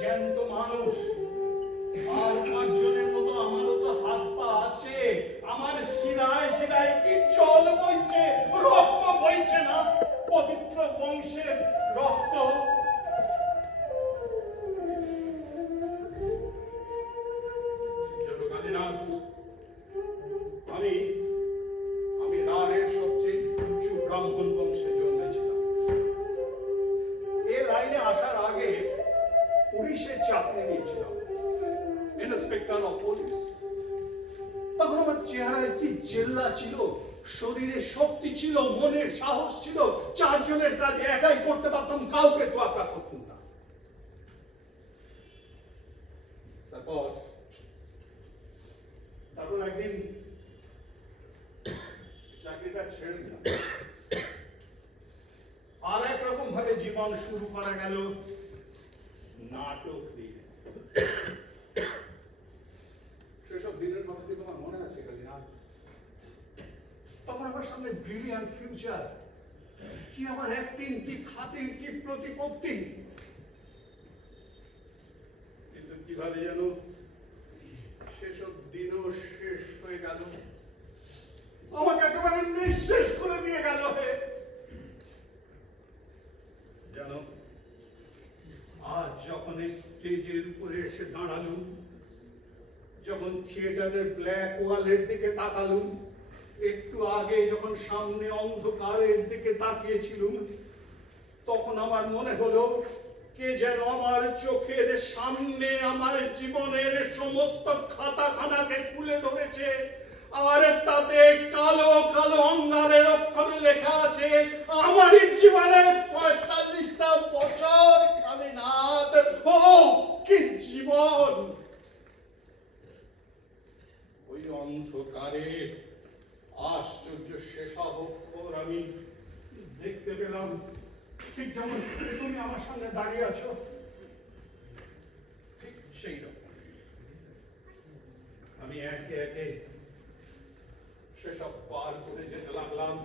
জ্যান্ত মানুষ। আর পাঁচজনের চেহারায় কি জেল্লা ছিল? শরীরে শক্তি ছিল, মনে সাহস ছিল, চারজনের কাজ একাই করতে পারতাম, কাউকে তোয়াক্কা করতাম না। তারপর তারপর একদিন চাকরিটা ছেড়ে দিলাম। আর এক রকম ভাবে জীবন শুরু করা গেল, নাটক দিয়ে সেসব দিনের কথা কি তোমার মনে আছে কালিনা তখন আমার সামনে ব্রিলিয়ান্ট ফিউচার কি আমার অ্যাক্টিং কি খাতির কি প্রতিপত্তি? কিন্তু কীভাবে যেন সেসব দিনও শেষ হয়ে গেল। আমাকে একেবারে নিঃশেষ করে দিয়ে গেল হে। আজ যখন স্টেজের উপরে এসে দাঁড়ালুম, যখন থিয়েটারের ব্ল্যাক ওয়ালের দিকে তাকালুম একটু আগে যখন সামনে অন্ধকারের দিকে তাকিয়েছিলুম, তখন আমার মনে হলো, কে যেন আমার চোখের সামনে আমার জীবনের সমস্ত খাতাখানাকে তুলে ধরেছে, আর তাতে কালো কালো অঙ্গারের অক্ষরে লেখা আছে আমার জীবনের পঁয়তাল্লিশটা বছর কালীনাথ ও কি জীবন ওই অন্ধকারে আশ্চর্য সেসব অক্ষর আমি দেখতে পেলাম ঠিক যেমন তুমি আমার সামনে দাঁড়িয়ে আছো, ঠিক সেই রকম। আমি একে একে সেসব পার করে যেতে লাগলাম।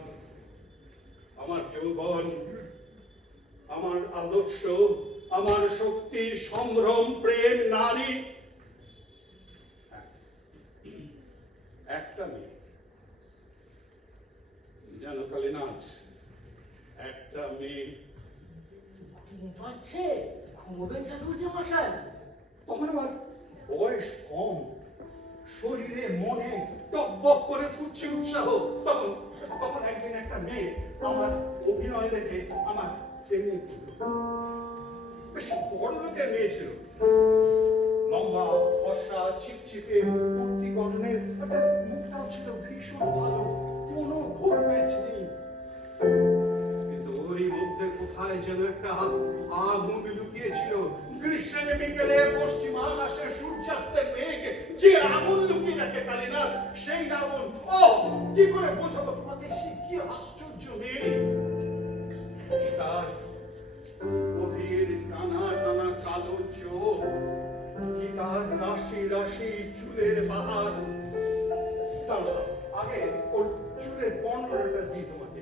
আমার যৌবন, আমার আদর্শ, আমার শক্তি, সম্ভ্রম, প্রেম, নারী। একটা মেয়ে জানো কালীনাথ, একটা মেয়ে ঘুম পাচ্ছে ঘুমোবেন ঠাকুরজা মশাই। তখন আমার বয়স কম। শরীরে মনে টকবক করে ফুটছে উৎসাহ। তখন তখন একদিন একটা মেয়ে আমার অভিনয় দেখে আমার প্রেমে। বেশ বড় লোকের মেয়ে ছিল। লম্বা, ফর্সা ছিপছিপে কুর্তি গঠনের অর্থাৎ মুখটাও ছিল ভীষণ ভালো। কোনো ঘোর ম্যাচ নেই কোথায় যেন একটা আগুন লুকিয়েছিল। গ্রীষ্মে বিকেলে পশ্চিম আকাশে সূর্যাস্তের মেঘ যে আগুন লুকিয়ে রাখে সেই আগুন। ও, কি করে বোঝাবো তোমাকে? সে কি আশ্চর্য তার গভীর টানা টানা কালো চোখ, কি তার রাশি রাশি চুলের বাহার? আগে ওর চুলের বর্ণনাটা দিই তোমাকে।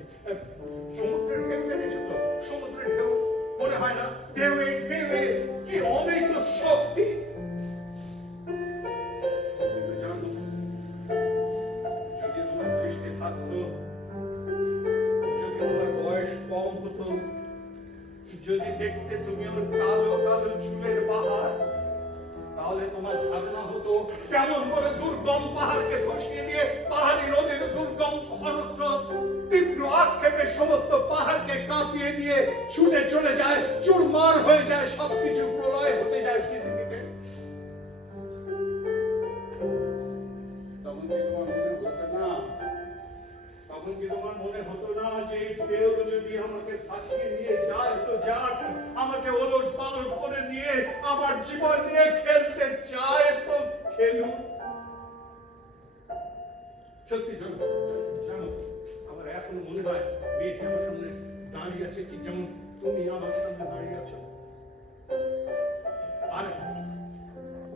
সমুদ্রের ঢেউ দেখেছ তো? হয় না। ঢেউয়ে ঢেউয়ে কি অমিত শক্তি? যদি দেখতে তুমি ওর কালো কালো চুলের বাহার তাহলে তোমার ধারণা হতো কেমন করে দুর্গম পাহাড়কে ধসিয়ে দিয়ে পাহাড়ি নদীর দুর্গম খরস্রোত আক্ষেপে সমস্ত পাহাড়কে কাঁপিয়ে দিয়ে ছুটে চলে যায়, চুরমার হয়ে যায়, সবকিছু প্রলয় হতে যায় পৃথিবীতে। তখন কি তোমার মনে হতো না। যে কেউ যদি আমাকে ফাঁসিয়ে নিয়ে যায়, তো যাক, আমাকে ওলট পালট করে আমার জীবন নিয়ে খেলতে চায় তো খেলুক। সত্যি। মেয়েটি আমার সামনে দাঁড়িয়ে আছে ঠিক যেমন তুমি আমার সামনে দাঁড়িয়ে আছো